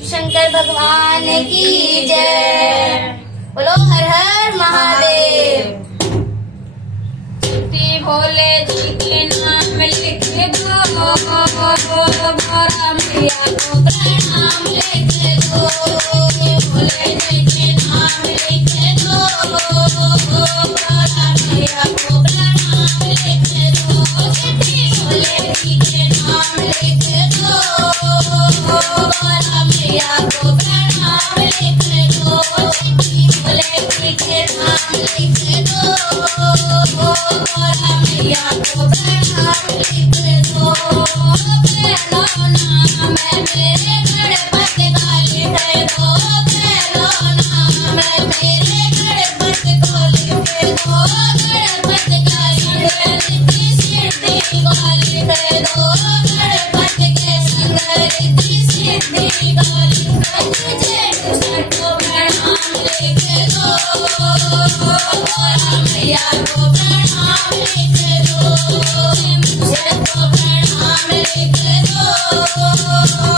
शंकर भगवान की जय। बोलो हर हर महादेव। श्री भोले जी के नाम लिख दो, भोला मैया को प्रणाम लिख दो। भोले जी के नाम लिख दो, भोला मैया को प्रणाम लिख दो। श्री भोले जी के नाम लिख दो, भोला मैया को प्रणाम लिख दो। श्री भोले जी के नाम लिख दो, भोला मैया को प्रणाम लिख दो। पहलो नाम है मेरे गणपति का लिख दो, पहलो नाम है मेरे गणपति को लिख दो। गणपति का रिद्धि सिद्धि को लिख दो, गणपति के संग रिद्धि सिद्धि को लिख दो। तुझे को प्रणाम लिख दो, भोला मैया को प्रणाम लिख दो। मुझे को प्रणाम लिख दो,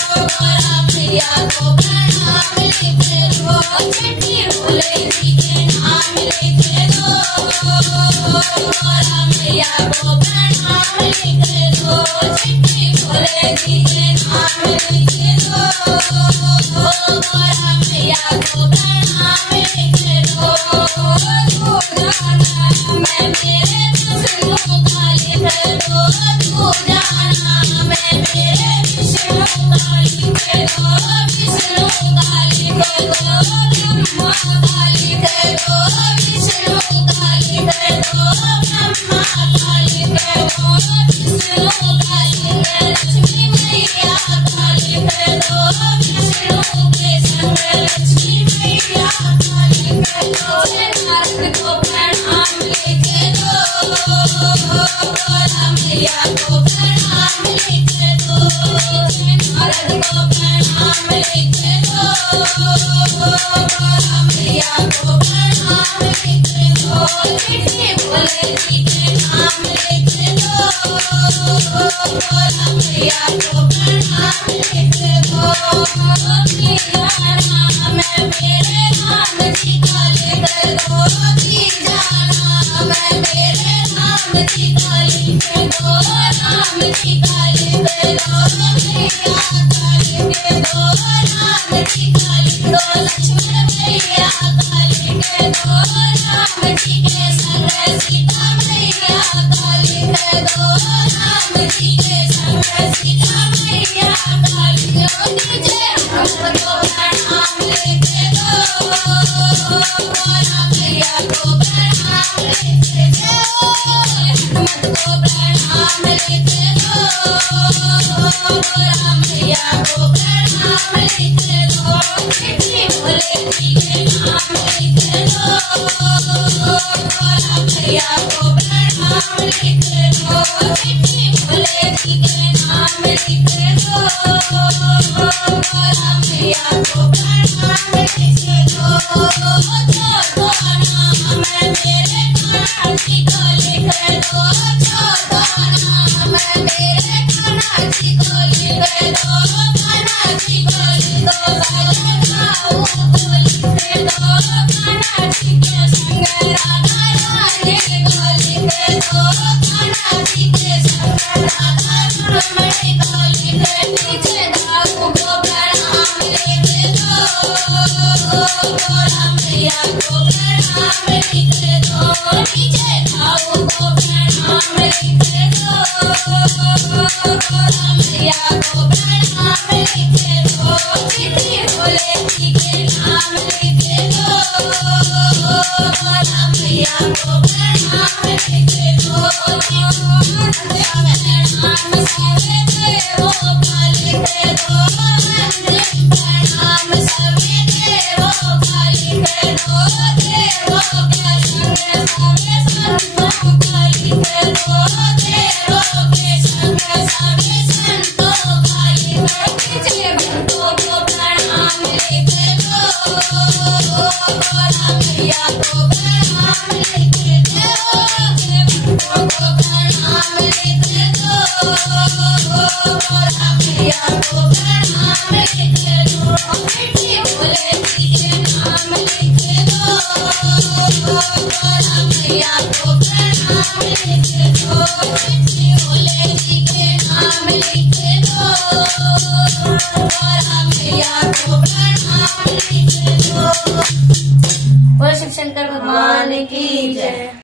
भोला मैया को प्रणाम लिख दो। छठी भोले जी के नाम लिख दो, भोला मैया को प्रणाम लिख दो। छठी भोले जी के नाम लिख दो, भोला मैया को प्रणाम लिख दो। तू जाना मैं मेरे विष्णु का लिख दो, तू जाना मैं मेरे विष्णु का लिख दो। विष्णु का लिख दो, ब्रह्मा का लिख दो। विष्णु का लिख दो, ब्रह्मा का लिख दो। विष्णु का लिख लक्ष्मी मैया का लिख दो। विष्णु के संग लक्ष्मी मैया का लिख दो। नारद को प्रणाम लिख दो, भोला मैया को प्रणाम लिख दो। नारद को प्रणाम लिख दो, भोला मैया को प्रणाम लिख दो। छठी भोले जी के नाम लिख दो, भोला मैया को प्रणाम लिख दो। नाम है मेरे नाम जी का लिख दो, जाना मैं मेरे नाम जी का लिख दो। नाम जी का लिख दो, मैया का लिख दो। नाम जी का लिख दो, लक्ष्मण मैया का लिख दो। नाम जी के संग सीता मैया का लिख दो। नाम जी के संग सीता मैया का लिख दो। तुझे हमको प्रणाम लिख दो, भोला मैया को प्रणाम लिख दो। हमको प्रणाम लिख दो, भोला मैया को प्रणाम लिख दो। छठी भोले जी के नाम लिख दो, भोला मैया को प्रणाम लिख दो। छठी भोले जी के नाम लिख दो, भोला मैया को प्रणाम लिख दो। चौदह नाम है मेरे कान्हा जी को लिख दो। चौदह नाम है मेरे कान्हा जी को लिख दो। कान्हा जी को लिख दो, भाऊ को लिख दो। कान्हा जी के संग राधा रानी को लिख दो। कान्हा जी के संग राधा रमणी को लिख दो। नीचे भाऊ को प्रणाम लिख दो, भोला मैया को प्रणाम लिख दो। नीचे भाऊ को प्रणाम लिख दो, भोला मैया को प्रणाम लिख दो। छठी भोले जी के नाम लिख दो, भोला मैया को प्रणाम लिख दो। प्रणाम सवे देवों का लिख दो। प्रणाम सवे देवों का लिख दो। देवों के संग सवे संतों का लिख दो। देवों मिठी भोले जी के नाम लिख दो, गौरा मैया को प्रणाम लिख दो, मिठी भोले जी के नाम लिख दो, गौरा मैया को प्रणाम लिख दो। बोलो शिव शंकर भगवान की जय।